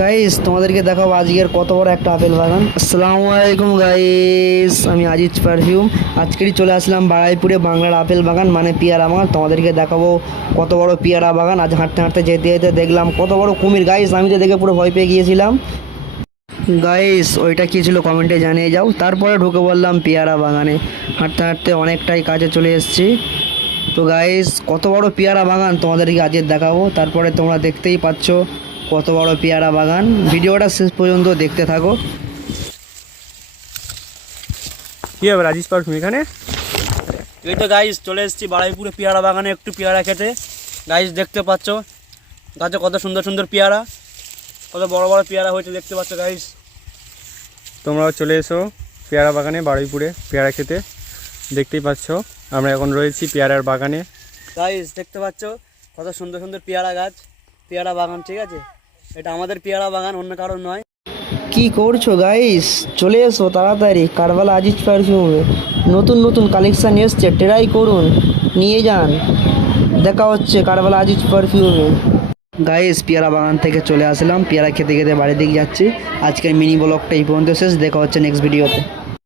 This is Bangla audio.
গাইস তোমাদেরকে দেখাবো আজকের কত বড় একটা আপেল বাগান। আসসালামু আলাইকুম গাইস, আমি আজিজ পারফিউম। আজকেরই চলে আসলাম বাড়াইপুরে বাংলার আপেল বাগান মানে পেয়ারা বাগান। তোমাদেরকে দেখাবো কত বড় পেয়ারা বাগান। আজ হাঁটতে হাঁটতে যেতে যেতে দেখলাম কত বড় কুমির। গাইস আমি তো দেখে পুরো ভয় পেয়ে গিয়েছিলাম। গাইস ওইটা কী ছিল কমেন্টে জানিয়ে যাও। তারপরে ঢুকে বললাম পেয়ারা বাগানে। হাঁটতে হাঁটতে অনেকটাই কাজে চলে এসেছি। তো গাইস কত বড় পেয়ারা বাগান তোমাদেরকে আজকে দেখাবো। তারপরে তোমরা দেখতেই পাচ্ছ কত বড় পেয়ারা বাগান। ভিডিওটা শেষ পর্যন্ত দেখতে থাকো। কী হবে রাজেশ পারফিউম এখানে? এই তো গাইস চলে এসেছি বাড়াইপুরে পেয়ারা বাগানে একটু পেয়ারা খেতে। গাইস দেখতে পাচ্ছ গাছে কত সুন্দর সুন্দর পেয়ারা, কত বড় বড় পেয়ারা হয়েছে দেখতে পাচ্ছ গাইস। তোমরাও চলে এসো পেয়ারা বাগানে বাড়াইপুরে পেয়ারা খেতে। দেখতেই পাচ্ছ আমরা এখন রয়েছি পেয়ারার বাগানে। গাইস দেখতে পাচ্ছ কত সুন্দর সুন্দর পেয়ারা গাছ, পেয়ারা বাগান। ঠিক আছে, এটা আমাদের পেয়ারা বাগান, অন্য কারোর নয়। কি করছো গাইস? চলে এসো তাড়াতাড়ি কারবালা আজিজ পারফিউমে। নতুন নতুন কালেকশান এসছে, ট্রাই করুন, নিয়ে যান। দেখা হচ্ছে কারবালা আজিজ পারফিউমে। গাইস পেয়ারা বাগান থেকে চলে আসলাম, পেয়ারা খেতে খেতে বাড়ি দিকে যাচ্ছি। আজকের মিনি ব্লগটা এই পর্যন্ত শেষ। দেখা হচ্ছে নেক্সট ভিডিওতে।